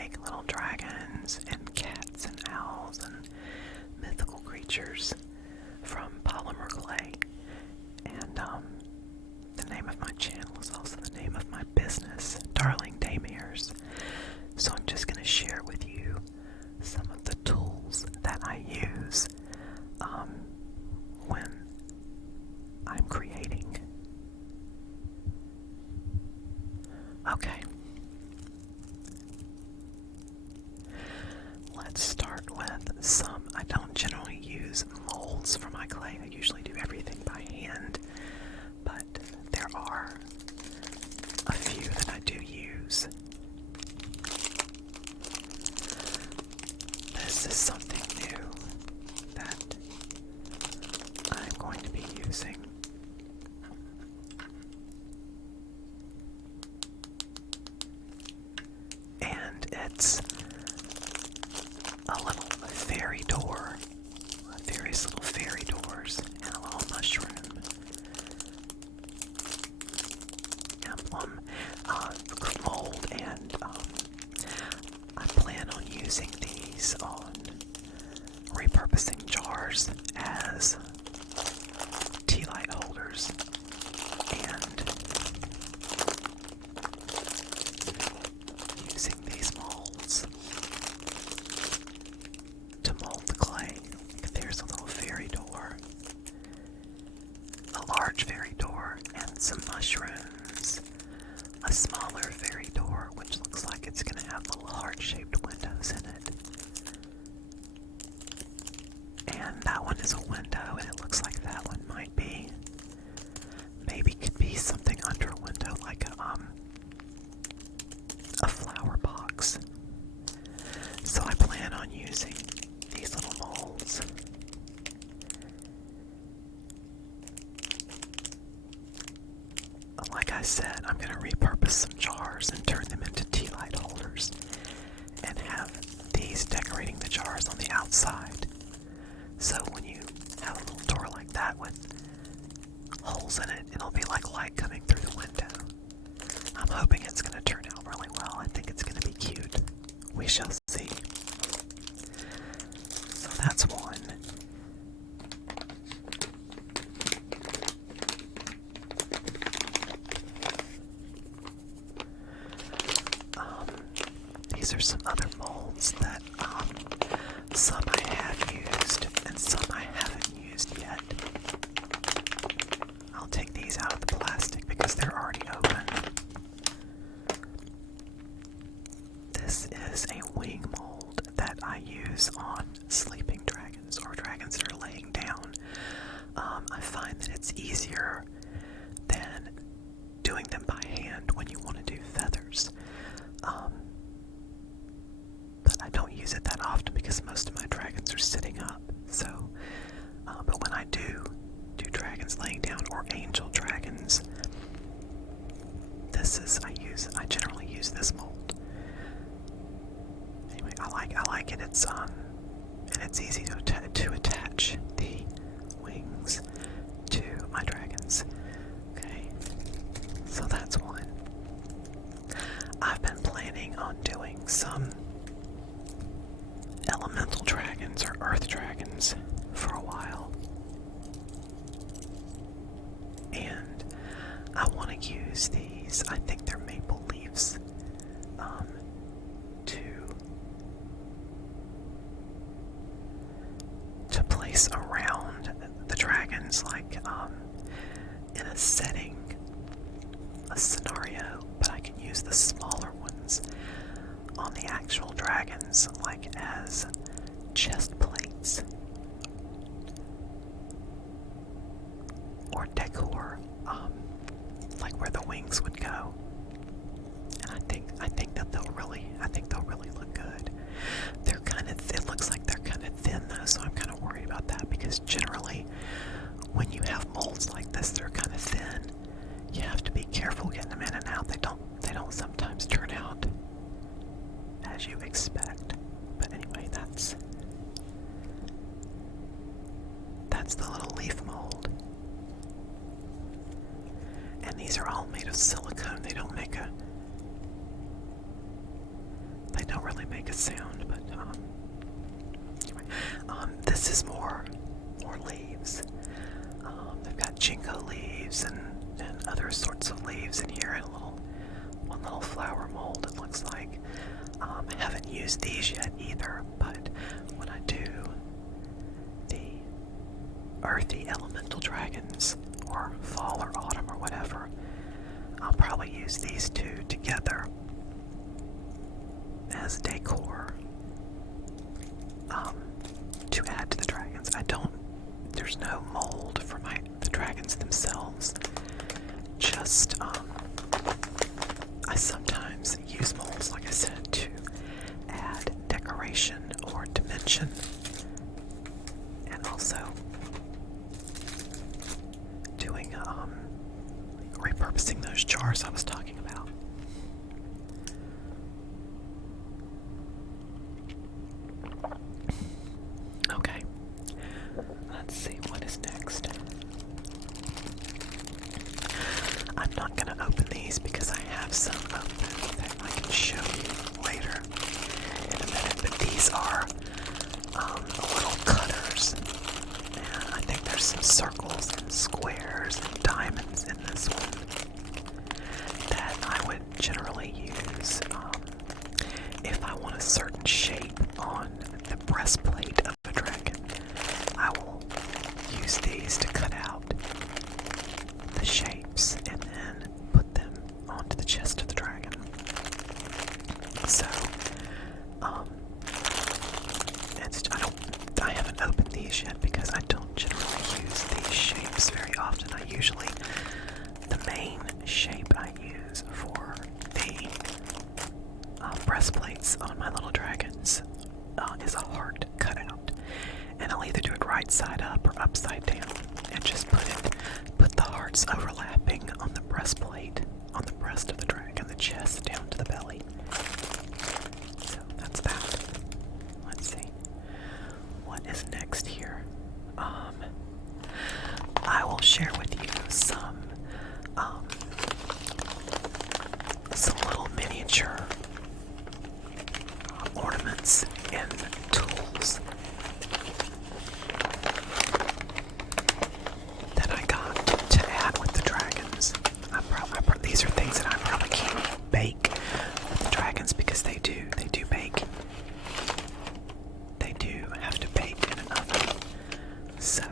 make little dragons and cats and owls and mythical creatures from polymer clay. And the name of my channel is also the name of my business, Darling Daymares. So I'm just going to share with you some of the tools that I use when I'm creating. Okay. Let's start with some. I don't generally use molds for my clay. I usually do everything by hand, but there are a few that I do use. This is something new that I'm going to be using. And it's a little fairy door, various little fairy doors, and a little mushroom emblem mold, and I plan on using these on repurposing jars as tea light holders, and using these molds to mold the clay. There's a little fairy door, a large fairy door, and some mushrooms, a smaller fairy door, which looks like it's going to have little heart-shaped windows in it. And that one is a window, and it looks like that one might be, maybe could be something under a window, like a flower box. So I plan on using these little molds. Like I said, I'm going to repurpose some jars and turn them into tea light holders, and have these decorating the jars on the outside. So when you have a little door like that with holes in it, it'll be like light coming through the window. I'm hoping it's going to turn out really well. I think it's going to be cute. We shall see. So that's one. These are some other molds that some I have used and some I haven't used yet. I'll take these out of the plastic because they're already open. This is a wing mold that I use on sleeping dragons or dragons that are laying down. I find that it's easier than doing them by hand when you want to do feathers. But I don't use it that often because most of my dragons are sitting up. So, but when I do dragons laying down or angel dragons, I generally use this mold. Anyway, I like it. It's and it's easy to attach the wings to my dragons. Okay, so that's one. I've been planning on doing some elemental dragons or earth dragons for a while, and I want to use these. I think they're maple leaves to place around the dragons, like in a setting, a scenario. But I can use the smaller ones on the actual dragons, like as chest plates or decor, like where the wings would go. And I think that they'll really look good. They're kind of, it looks like they're kind of thin though, so I'm kind of worried about that, because generally when you have molds like this, they're kind of thin. You have to be careful getting them in and out. They don't sometimes turn out as you expect. But anyway, that's the little leaf mold. And these are all made of silicone. They don't make a sound, but anyway, this is more leaves. They've got jingo leaves and other sorts of leaves in here, and one little flower mold. It looks like. I haven't used these yet either, but when I do the earthy elemental dragons, or fall or autumn or whatever, I'll probably use these two together as decor to add to the dragons. There's no mold for the dragons themselves. Just, I sometimes use molds, like I said, to add decoration or dimension, and also doing, repurposing those jars I was talking about. Okay, let's see what is next. I'm not going to open these because I have some open that I can show you later in a minute, but these are little cutters, and I think there's some circles and squares and diamonds in this one that I would generally use if I want a certain shape on the breastplate of a dragon. I will use these to cut out the shapes and then put them onto the chest of the dragon. So, I haven't opened these yet because I don't generally use these shapes very often. The main shape I use for the breastplates on my little dragons is a heart cutout, and I'll either do it right side up or upside down, and just put the hearts overlapping on the breastplate, on the breast of the dragon, the chest down to the belly. So that's that. Let's see what is next here. I will share with you some little miniature ornaments and tools that I got to add with the dragons. These are things that I probably can't bake with the dragons because they do bake. They do have to bake in an oven. So,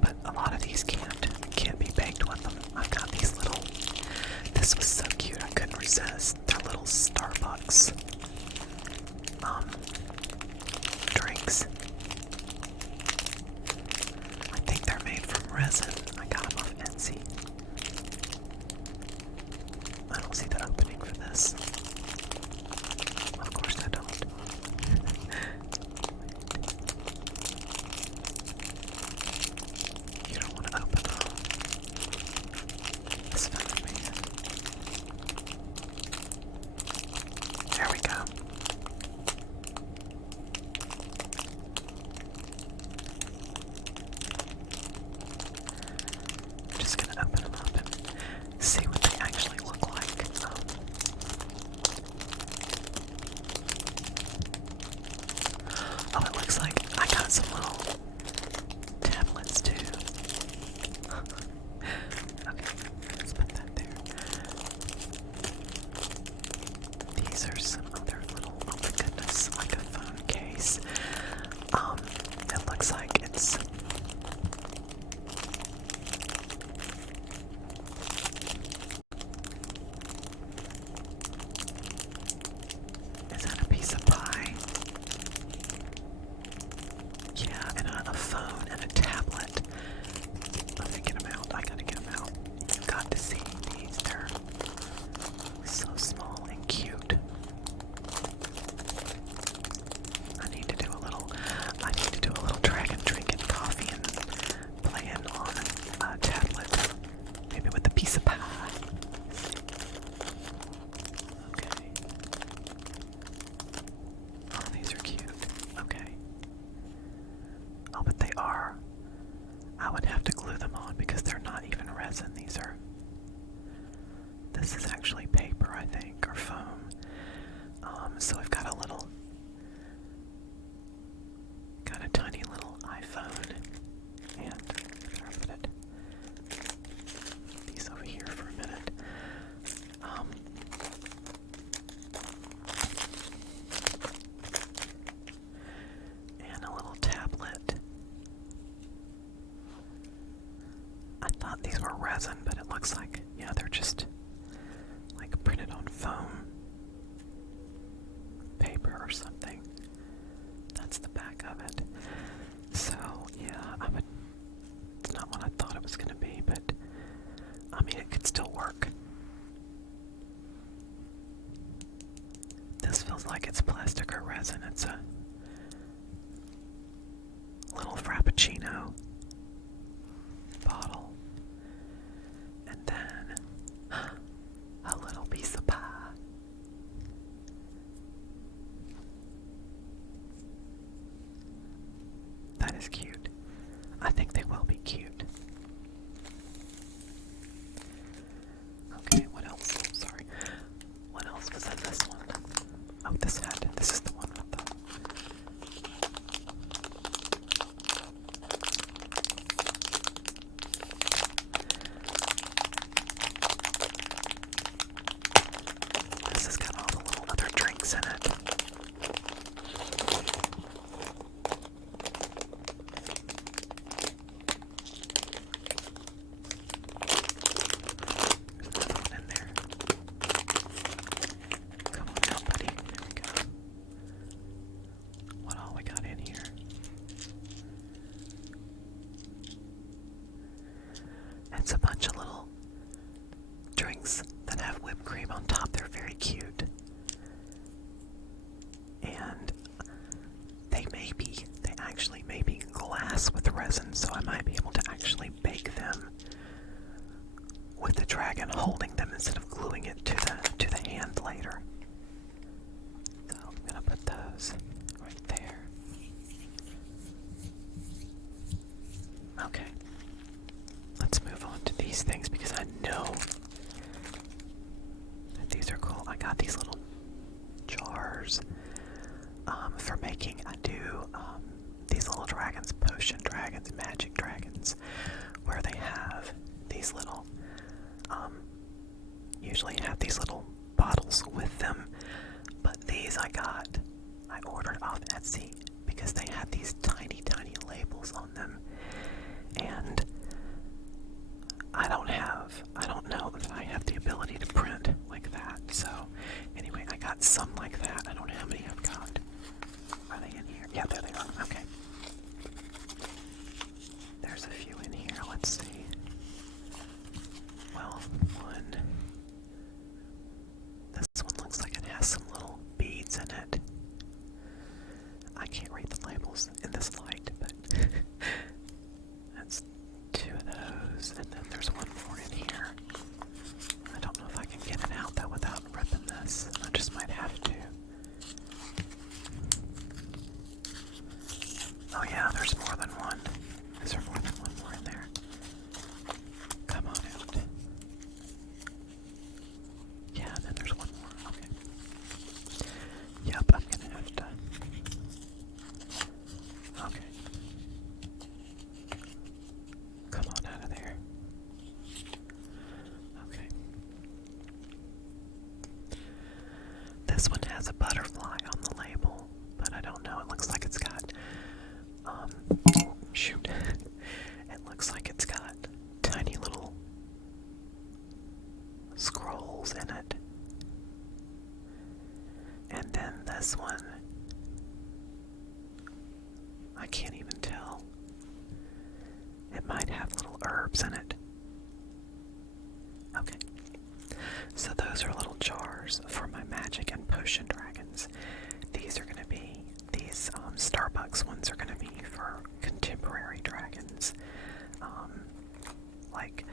but a lot of these can't be baked with them. I've got these little. This was so cute. I couldn't resist. They're little Starbucks drinks. I think they're made from resin. I got them off Etsy. I don't see the opening for this. Of course I don't. You don't want to open this for me. There we go. I'm just going to open them up and see what they actually look like. Oh, it looks like I got some little tablets too. Okay, let's put that there. These are some other little, oh my goodness, like a phone case. It looks like it's is that a piece of pie? Yeah, and a phone and a tablet. Let me get them out. I gotta get them out. You've got to see these. They're so small and cute. I need to do a little dragon drinking coffee and playing on a tablet. Maybe with a piece of pie. Okay. Oh, these are cute. Okay. Oh, but they are. I would have to glue them on because they're not even resin. This is actually paper. I think, or foam. So we've got a tiny little iPhone, and I'll put these over here for a minute. And a little tablet. I thought these were resin, but it looks like, yeah, they're just like printed on foam paper or something. That's the back of it. So, yeah, it's not what I thought it was going to be, but I mean, it could still work. This feels like it's plastic or resin. It's a little Frappuccino bottle. And then a little piece of pie. That is cute. I think they will be cute. Okay, what else? Sorry. What else was in this one? Oh, this is the one with the... This has got all the little other drinks in it. It's a bunch of little drinks that have whipped cream on top. They're very cute. And they actually may be glass with resin, so I might be able to actually bake them with the dragon holding them instead of gluing it to the hand later. So I'm gonna put those right there. Okay. Let's move on to these things because I know that these are cool. I got these little jars for making. I do these little dragons, potion dragons, magic dragons, where they have these little, usually have these little bottles with them. But these I ordered off Etsy because they had these tiny, tiny labels on them. And I don't know that I have the ability to print like that. So, anyway, I got some like that. I don't know how many I've got. Are they in here? Yeah, there they are. Okay. There's a few in here. Let's see. Well, this one looks like it has some little beads in it. I can't read the labels in this light, but that's two of those, and then there's one more in here. I don't know if I can get it out though without ripping this. I just might have to. Oh yeah, there's more than one. Is there more than one more in there? Come on out. Yeah, and then there's one more. Okay. Yep, I'm gonna have to. Okay. Come on out of there. Okay. This one has a butterfly on the label, but I don't know. It looks like it's got, shoot. It looks like it's got tiny little scrolls in it. And then this one, I can't even tell. It might have little herbs in it. Okay. So those are little jars for my magic and potion dragons. These are going to be, these Starbucks ones are going to be for contemporary dragons. Like,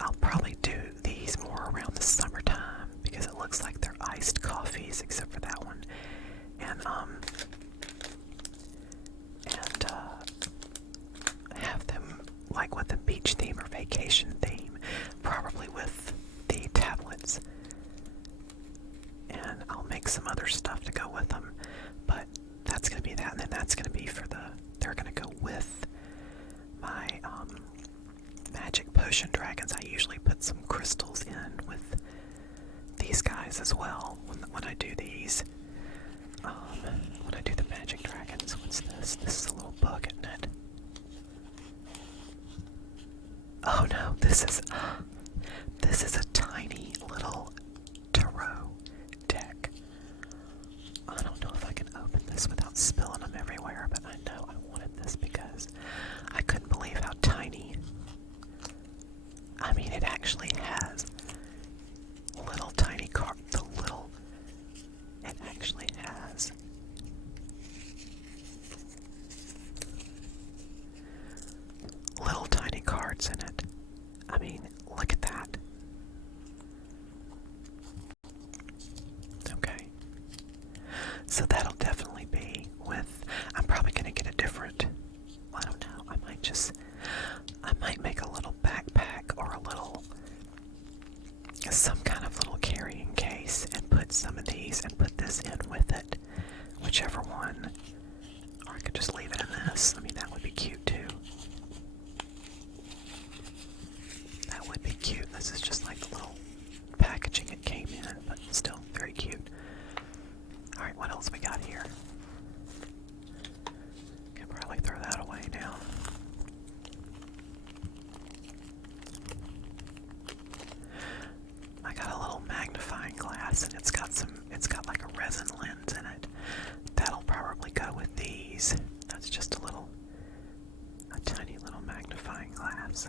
I'll probably do these more around the summertime because it looks like they're iced coffees, except for that one. some other stuff to go with them. But that's going to be that, and then that's going to be for they're going to go with my magic potion dragons. I usually put some crystals in with these guys as well when I do these. When I do the magic dragons. What's this? This is a little bug, isn't it? Oh no, this is a tiny little tarot deck. I don't know if I can open this without spilling them everywhere, but I know I wanted this because I couldn't believe how tiny. I mean, it actually has little tiny cards. It actually has little tiny cards in it. I mean, look at that. Okay. So that'll definitely be with, I'm probably going to get a different, I don't know, I might make a little backpack or some kind of little carrying case and put some of these and put this in with it, whichever one, or I could just leave it in this. I mean, that would be cute too. That would be cute. This is just like the little packaging it came in, but still very cute. Alright, what else we got here? Can probably throw that away now. I got a little magnifying glass, and it's got like a resin lens in it. That'll probably go with these. That's just a tiny little magnifying glass.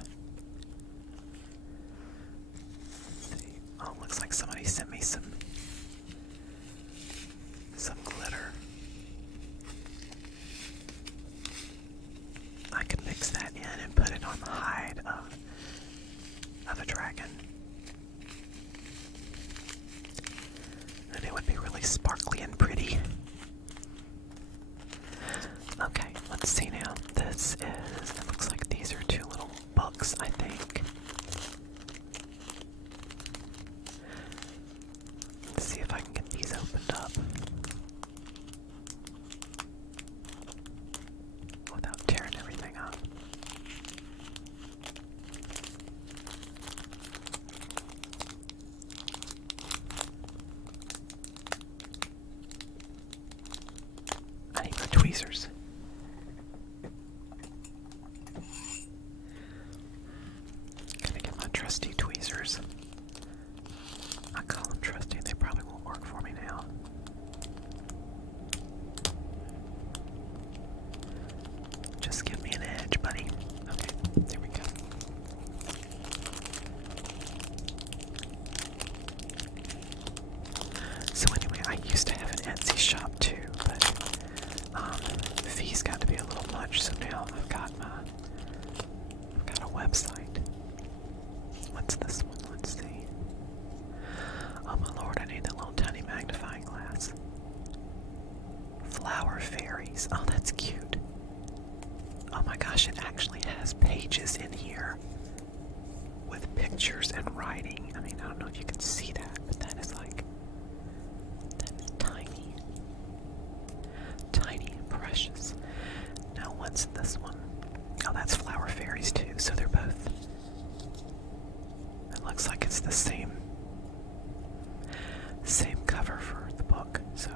Let's see. Oh, looks like somebody sent me some glitter. I could mix that in and put it on the hide of a dragon. And it would be really sparkly and pretty. Okay, let's see now. It looks like these are two little books, I think. Let's see if I can get these opened up without tearing everything up. I need my tweezers. Gonna get my trusty tweezers. I call them trusty, they probably won't work for me now. Just give me an edge, buddy. Okay, there we go. So anyway, I used to have an Etsy shop too, but fees got to be a little much, so now I've got a website. What's this one? Let's see. Oh my lord, I need that little tiny magnifying glass. Flower fairies. Oh, that's cute. Oh my gosh, it actually has pages in here with pictures and writing. I mean, I don't know if you can see that, but that is tiny. Tiny and precious. Now, what's this one? Oh, that's flower fairies too, so they're both. It looks like it's the same cover for the book, so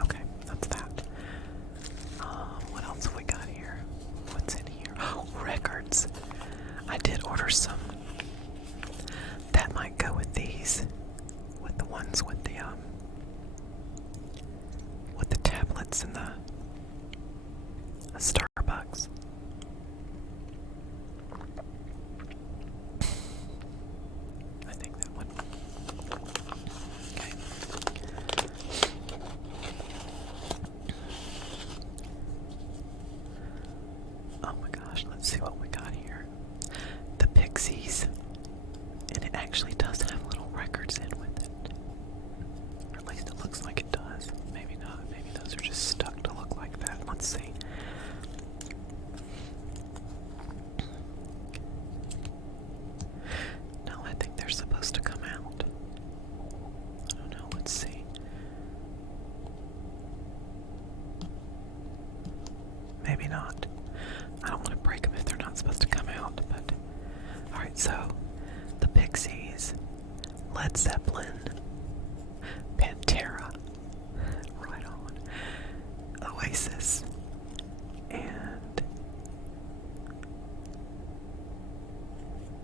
okay, that's that. Led Zeppelin, Pantera, right on, Oasis, and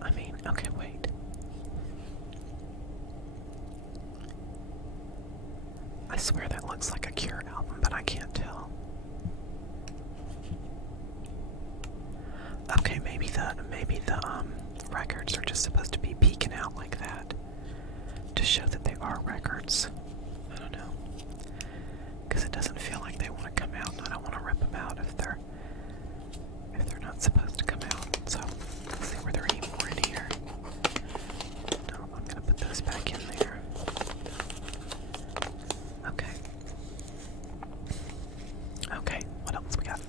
I mean, okay, wait. I swear that looks like a Cure album, but I can't tell. Okay, maybe the records are just supposed to be peeking out like that to show that they are records. I don't know, because it doesn't feel like they want to come out, and I don't want to rip them out if they're not supposed to come out. So let's see, were there any more in here? No, I'm gonna put those back in there. Okay. Okay, what else we got?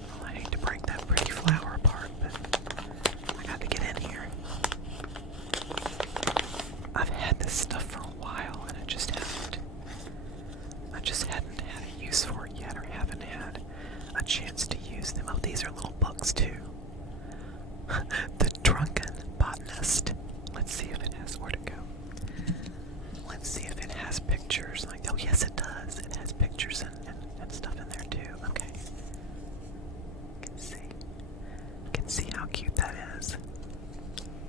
Oh, I hate to break that pretty flower apart, but I got to get in here. I've had this stuff for a while, and I just hadn't had a use for it yet, or haven't had a chance to use them. Oh, these are little books too. The Drunken Botanist. Let's see if it has where to go. Let's see if it has pictures. Like, oh yes, it does. It has pictures and stuff in there too. Okay. Can see how cute that is.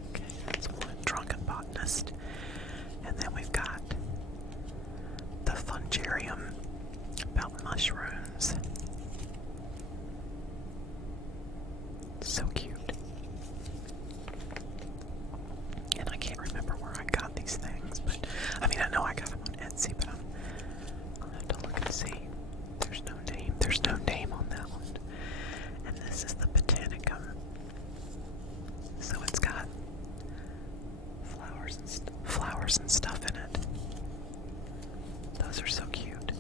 Okay, that's one, Drunken Botanist. And then we've got the Fungarium about mushrooms. So cute. And I can't remember where I got these things, but I mean, I know I got them on Etsy, but I'll have to look and see. There's no name on that one. And this is the Botanicum. So it's got flowers and stuff in it. Those are so cute.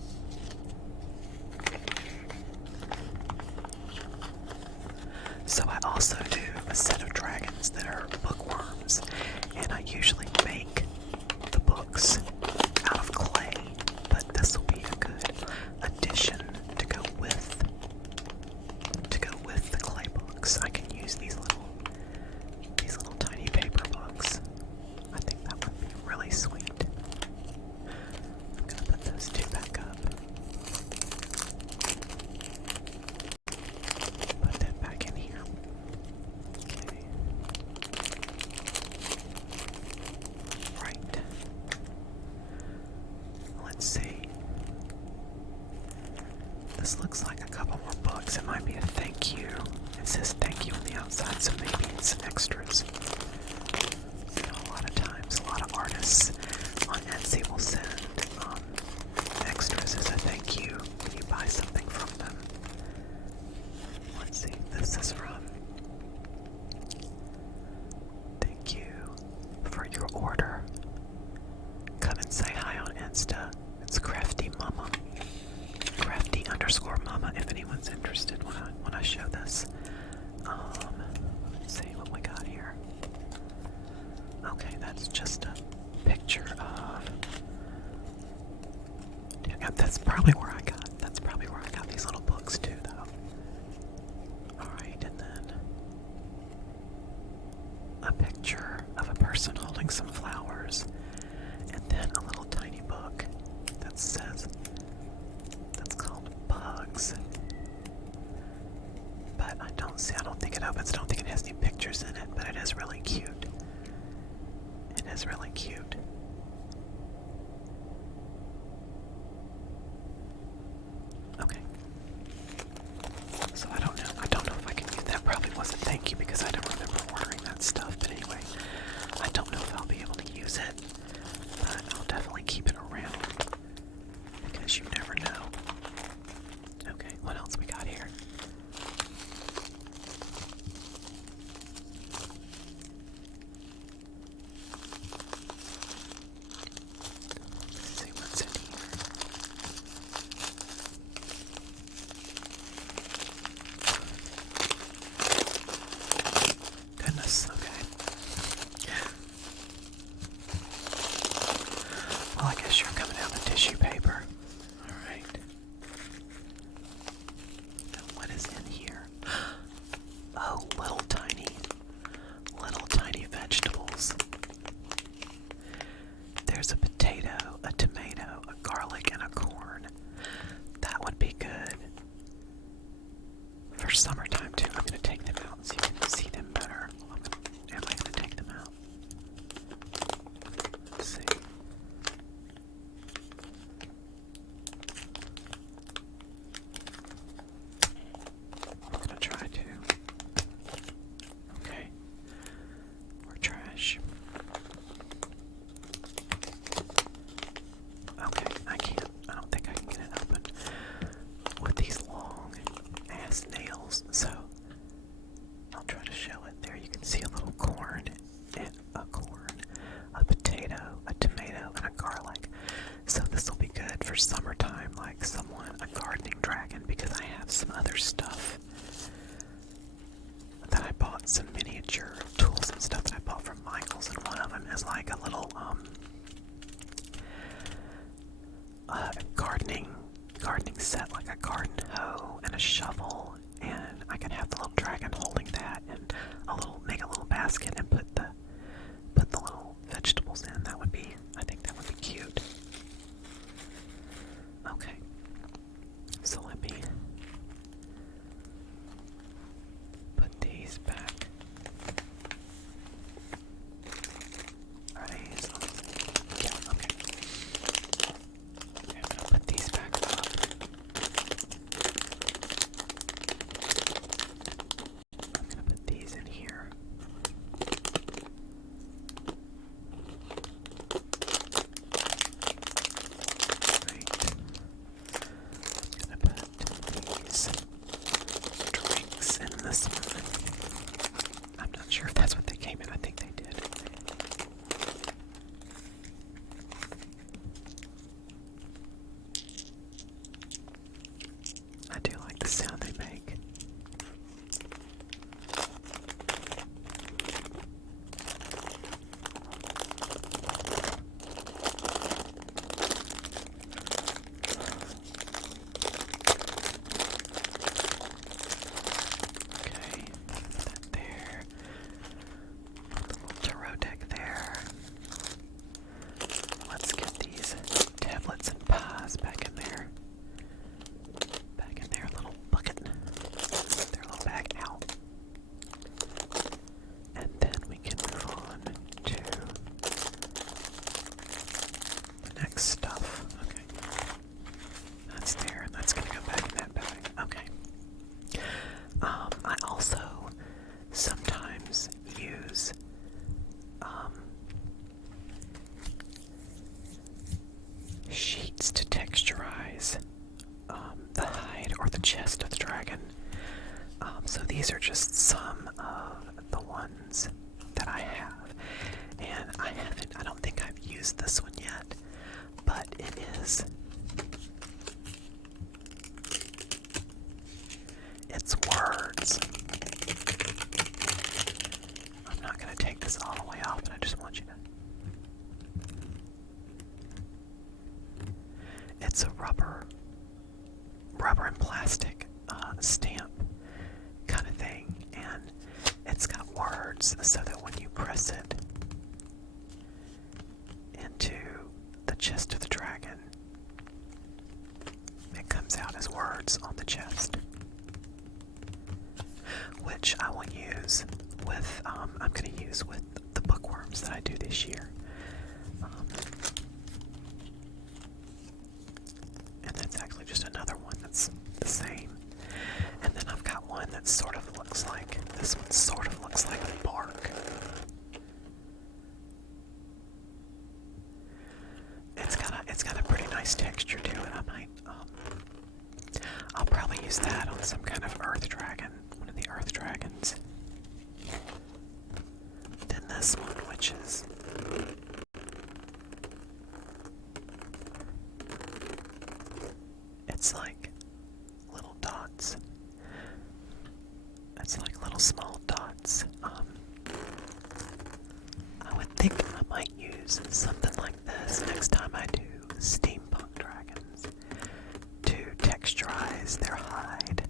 So I also do a set of dragons that are bookworms, and I usually make the books out of clay, but this will be a good addition to go with the clay books. I can use these little tiny paper books. I think that would be really sweet. I'm gonna put those two back up. Put that back in here. Okay. Right. Let's see. This looks like a couple more books. It might be a thank you. It says thank you on the outside, so maybe it's extras. You know, a lot of times, a lot of artists on Etsy will send extras as a thank you when you buy something from them. Let's see, this is from thank you for your order. Come and say hi on Insta. It's Crafty Mama. Crafty_Mama if anyone's interested when I show this. Let's see what we got here. Okay, that's just a picture of. Yeah, that's probably where I got these little books too, though. Alright, and then a picture of a person holding some flowers, and then a little tiny book that says, that's called Bugs. But I don't think it opens. I don't think it has any pictures in it, but it is really cute. It is really cute. Okay. So I don't know if I can use that. Probably wasn't thank you because I don't remember ordering that stuff. But anyway, I don't know if I'll be able to use it, but I'll definitely keep it around because you never know. Okay, what else we got here? for summertime too. I'm going to take them out so you can see them better. Am I going to take them out? Let's see. I'm going to try to. Okay. More trash. Okay, I don't think I can get it open with these long ass nails, so I'll try to show it. There you can see a little corn, and a potato, a tomato, and a garlic. So this will be good for summertime, like a gardening dragon, because I have some other stuff that I bought, some miniature tools and stuff that I bought from Michael's, and one of them is like a little gardening set, like a garden hoe and a shovel, and I can have the little dragon holding that, and make a little basket and put the little vegetables in. I think that would be cute. Okay, so let me put these back. Are these? Yeah, okay. I'm gonna put these back up. I'm gonna put these in here. Right. I'm gonna put these drinks in this one. I'm not sure if that's what they came in. I think they did. I do like the sound they make. Okay, put that there. Put the little tarot deck there. Let's get these tablets and pies back in there. Back in their little bucket. Their little bag out. And then we can move on to the next stuff. Okay. That's there, and that's gonna go back in that bag. Okay. I also sometimes use sheets to texturize the hide or the chest of the dragon. So these are just some of the ones that I have. And I don't think I've used this one yet, but it is. It's words. I'm not going to take this all the way off, but I just want you to. It's a rubber and plastic stamp kind of thing, and it's got words so that when you press it into the chest of the dragon, it comes out as words on the chest, which I will use with, I'm going to use with the bookworms that I do this year. And that's actually just another one that's the same. And then I've got one that sort of looks like, this one sort of looks like bark. It's got a pretty nice texture to it. I might, I'll probably use that on some kind of earth dragon, one of the earth dragons. Then this one, which is it's like little dots. It's like little small dots. I would think I might use something like this next time I do steampunk dragons to texturize their hide.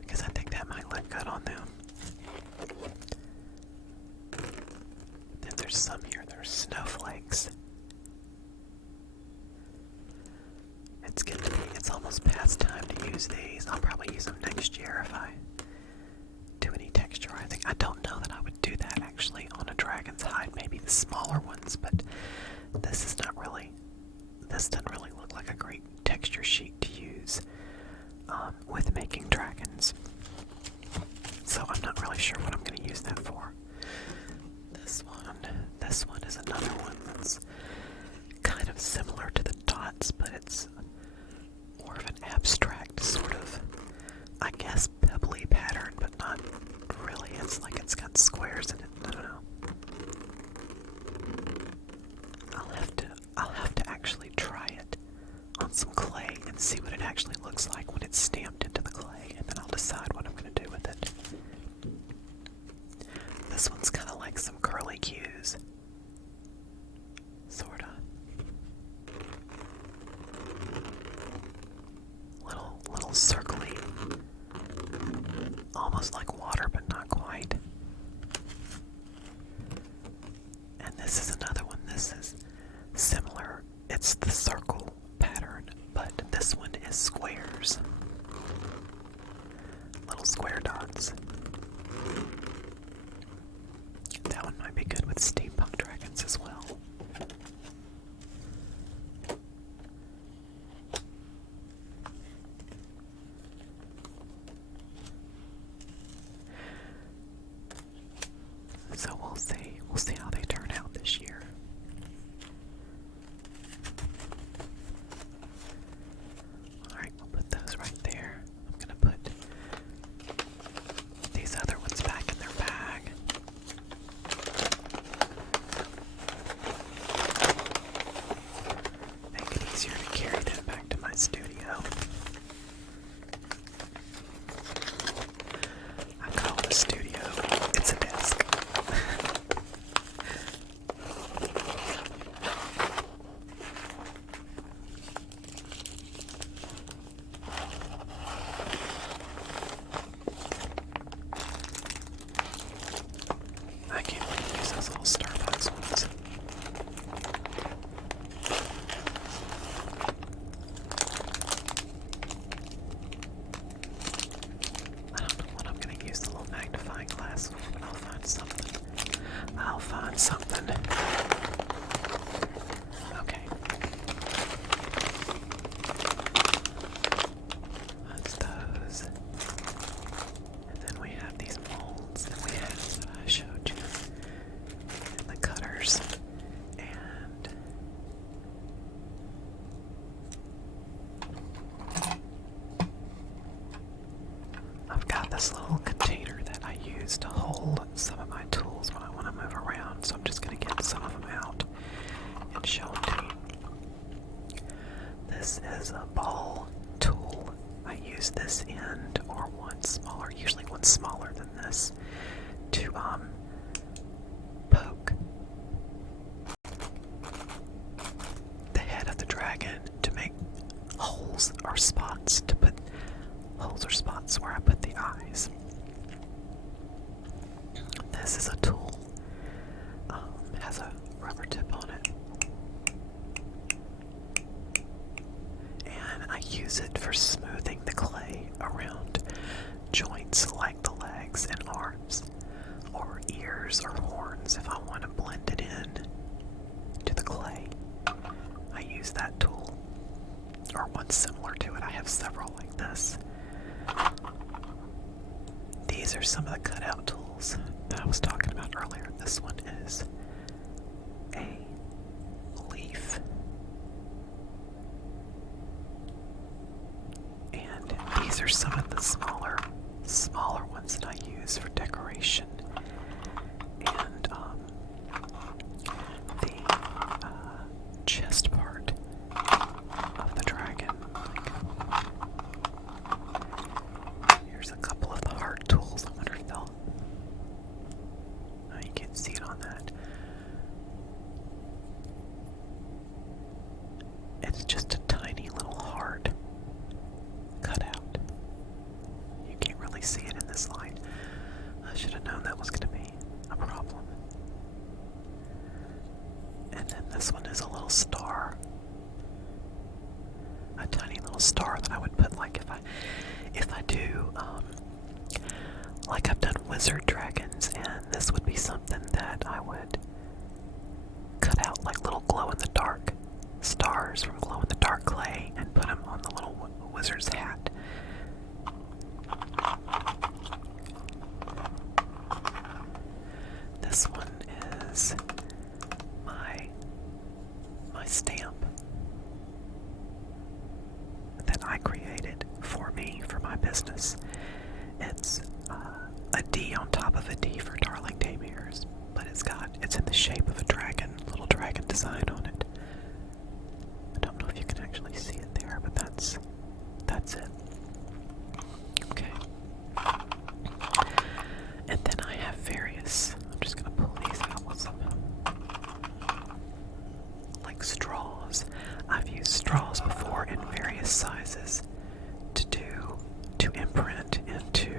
Because I think that might look good on them. Then there's some here that are snowflakes. It's almost past it's time to use these. I'll probably use them next year if I do any texturizing. I don't know that I would do that actually on a dragon's hide, maybe the smaller ones, but this is not really, this doesn't really look like a great texture sheet to use with making dragons. So I'm not really sure what I'm going to use that for. This one is another one that's kind of similar to the dots, but it's more of an abstract sort of, I guess, pebbly pattern, but not really. It's like it's got squares in it. I don't know. I'll have to actually try it on some clay and see what it actually looks like when it's stamped into the clay, and then I'll decide what I'm going to do with it. This one's kind of like some curly cues. Sorta. Little circly. Almost like water, but not quite. And this is another one. This is similar. It's the circle pattern, but this one is squares. Little square dots. That one might be good with steampunk dragons as well. So we'll see how they turn out this year. Alright, we'll put those right there. I'm gonna put these other ones back in their bag. Make it easier to carry them back to my studio. I call it a studio. It's a desk. I can't wait to use those little Starbucks ones. I don't know what I'm going to use the little magnifying glass for, but I'll find something. I'll find something. Okay. That's those. And then we have these molds that we have that I showed you. And the cutters. And I've got this little container that I use to hold some of my tools when I want to move around, so I'm just going to get some of them out and show them to you. This is a ball tool. I use this end or one smaller, usually one smaller than this, to poke the head of the dragon to make holes or spots, to put holes or spots where I put the eyes. This is a tool. Has a rubber tip on it. And I use it for smoothing the clay around joints like the legs and arms, or ears or horns if I want to blend it in to the clay. I use that tool, or one similar to it. I have several like this. These are some of the cutout tools that I was talking about earlier. This one is a leaf. And these are some of the smaller ones that I use for decoration. And the chest part of the dragon. Here's a couple of the hard tools. I wonder if they'll... Oh, you can't see it on that. It's just a tiny little hard cutout. You can't really see it in this light. I should have known that little star that I would put, like if I do, like I've done wizard dragons, and this would be something that I would cut out like little glow-in-the-dark stars from glow-in-the-dark clay and put them on the little wizard's hat. This one is my stamp that I created for me, for my business. It's a D on top of a D for Darling Daymares, but it's in the shape of a dragon, little dragon design on it. I don't know if you can actually see it there, but that's it. Okay. And then I have various, I'm just gonna pull these out with some like straws. I've used straws before in various sizes to imprint into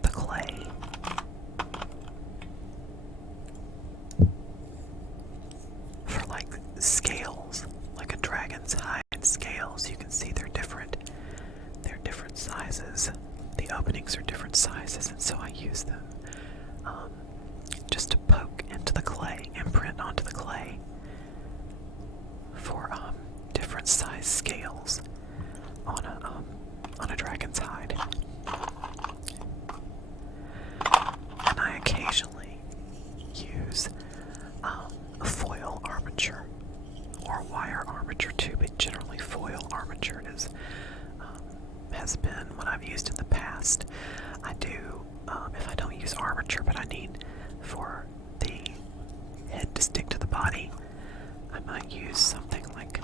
the clay. For like scales, like a dragon's hide scales, you can see they're different sizes. The openings are different sizes, and so I use them just to poke into the clay, imprint onto the clay for different size scales on a dragon's hide. And I occasionally use foil armature or wire armature too, but generally foil armature has been what I've used in the past. I do, if I don't use armature, but I need for the head to stick to the body, I might use something like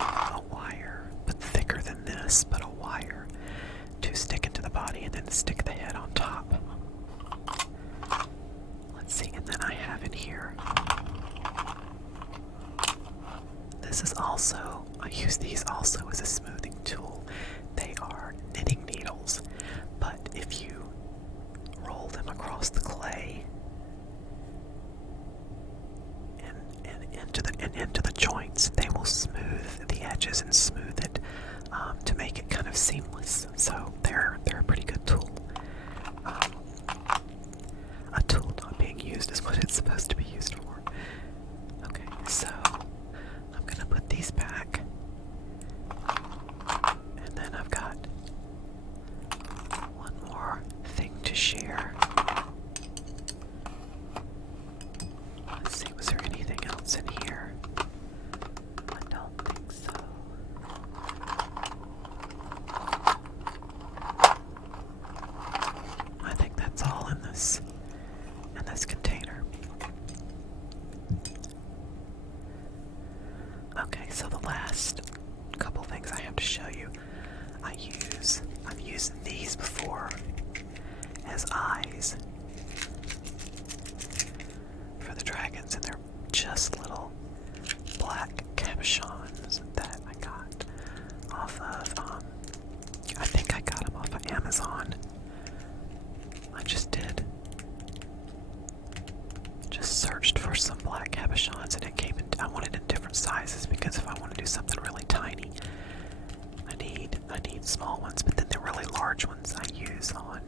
a wire, but thicker than this, but a wire to stick into the body and then stick the head on top. Let's see, and then I have in here, this is also, I use these also as a smoothing tool. They are knitting needles, but if you roll them across the clay and into the joints, they will smooth the edges and smooth it to make it kind of seamless. So they're a pretty good tool. A tool not being used is what it's supposed to be used for. Okay, so I'm gonna put these back, and then I've got one more thing to share. Let's see, was there anything else in here? I don't think so. I think that's all in this container. Okay, so the last couple things I have to show you, I've used these before as eyes for the dragons, and they're just little black cabochons that I got off of, I think I got them off of Amazon. I just searched for some black cabochons, and it came in, I wanted in different sizes, because if I want to do something really tiny, I need small ones, but then the really large ones I use on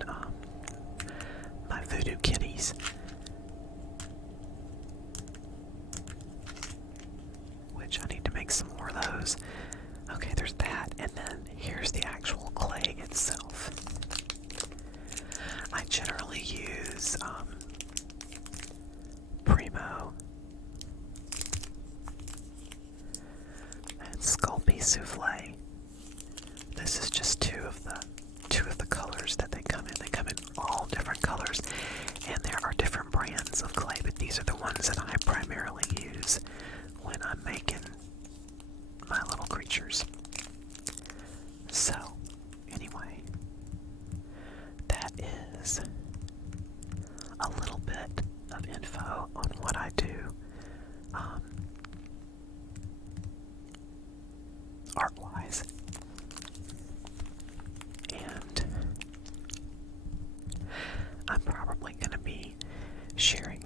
my voodoo kitties, which I need to make some more of those. Okay, there's that, and then here's the actual clay itself. I generally use Primo and Sculpey Souffle. This is just two of the colors that they come in. They come in all different colors, and there are different brands of clay, but these are the ones that I primarily use when I'm making my little creatures. So, anyway, that is a little bit of info on what I do art-wise. And I'm probably going to be sharing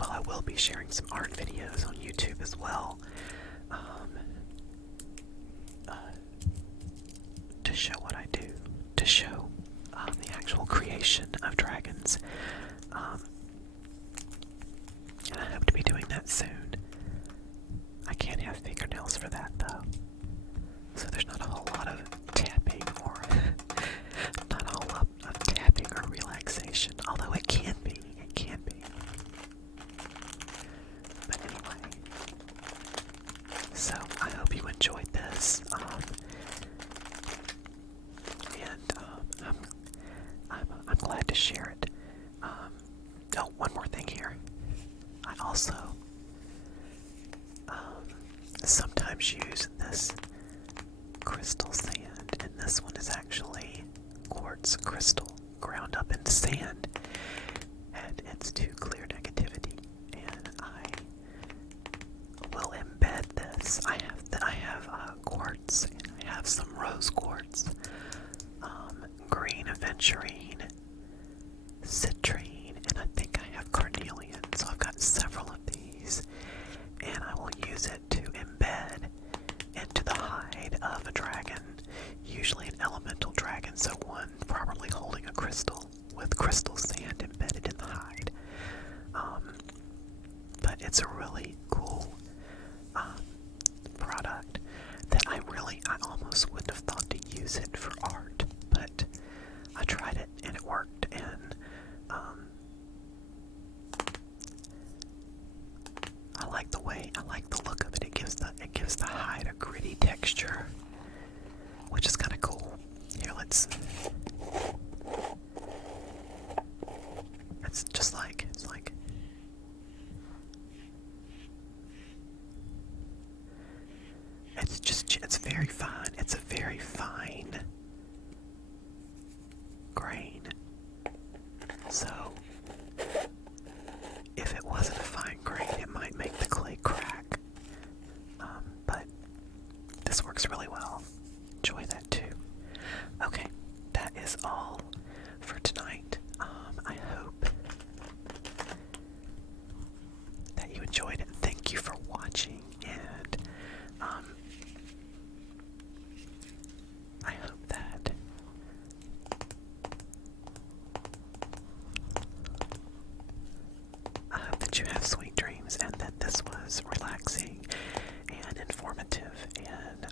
I will be sharing some art videos on YouTube as well. show what I do, to show the actual creation of dragons. And I hope to be doing that soon. I can't have fingernails for that though. So there's not a whole lot of tapping or not a whole lot of tapping or relaxation. Although it can be. It can be. But anyway. So I hope you enjoyed this. I'm glad to share it. Oh, one more thing here. I also sometimes use this crystal sand, and this one is actually quartz crystal ground up in sand, and it's to clear negativity. And I will embed this. I have quartz, and I have some rose quartz, green aventurine, citrine, and I think I have carnelian. So I've got several of these, and I will use it to embed into the hide of a dragon, usually an elemental dragon, so one probably holding a crystal with crystal sand embedded in the hide. But it's a really cool product that I almost wouldn't have thought to use it for art, but I tried it and it worked, and I like the look of it. It gives the hide a gritty texture, which is kind of cool. Here, it's just like, it's very fine. It's a very fine grain. So, if it wasn't a fine grain, it might make the clay crack. But this works really well. Enjoy that too. Okay, that is all for tonight. I hope that you enjoyed it. Thank you for watching, and I hope that you have sweet dreams, and that this was relaxing and informative, and